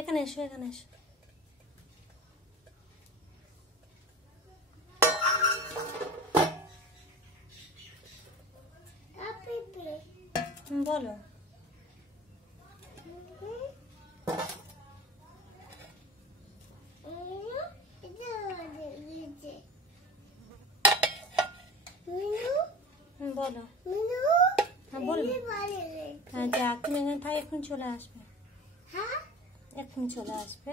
এখানে এসো, এখানে এসো। বলো। বলো। হ্যাঁ বলবো। হ্যাঁ যাক, তুমি এখানে থাক, এখন চলে আসবে। এক্ষুনি চলে আসবে।